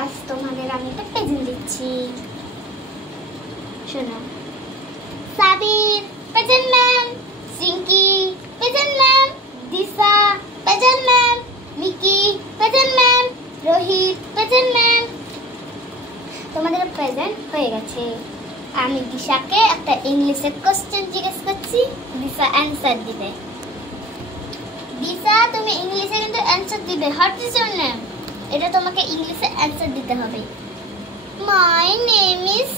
আজ তোমাদের আমি একটা প্রেজেন্ট দিচ্ছি। শোনো, Sabir present ma'am, Sinki present ma'am, Disha present ma'am, Miki present ma'am, Rohit present ma'am. তোমাদের প্রেজেন্ট হয়ে গেছে। আমি দিশাকে একটা ইংলিশে কোশ্চেন জিজ্ঞেস করছি, দিশা অ্যানসার দিবে। দিশা, তুমি ইংলিশে কিন্তু অ্যানসার দিবে। What is your name? এটা তোমাকে ইংলিশে অ্যানসার দিতে হবে। My name is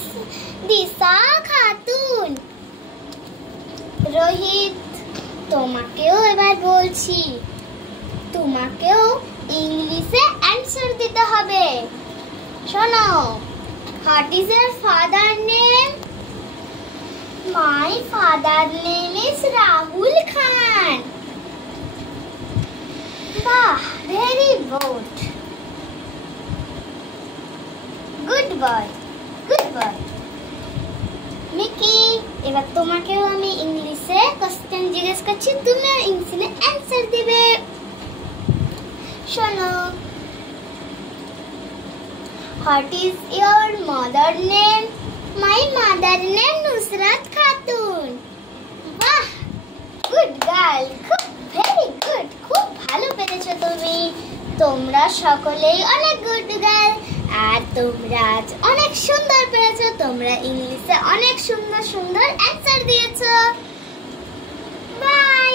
Disha Khatun. Rohit, তোমাকেও এবার বলছি, তোমাকেও ইংলিশে অ্যানসার দিতে হবে। শোনো, what is your father name? My father name is Rahul Khan. বাহ, very good, good boy, good boy. Miki, এবার তোমাকেও আমি ইংলিশে কোশ্চেন জিজ্ঞেস করছি, তুমি ইংলিশে অ্যানসার দিবে। শোনো, what is your mother name? My mother name Nusrat Khatun. বাহ, গুড গার্ল, খুব ভেরি গুড, খুব ভালো পেরেছো তুমি। তোমরা সকলেই অনেক গুড গার্ল, আর তোমরা আজ অনেক সুন্দর পেরেছো। তোমরা ইংলিশে অনেক সুন্দর সুন্দর অ্যানসার দিয়েছো। বাই।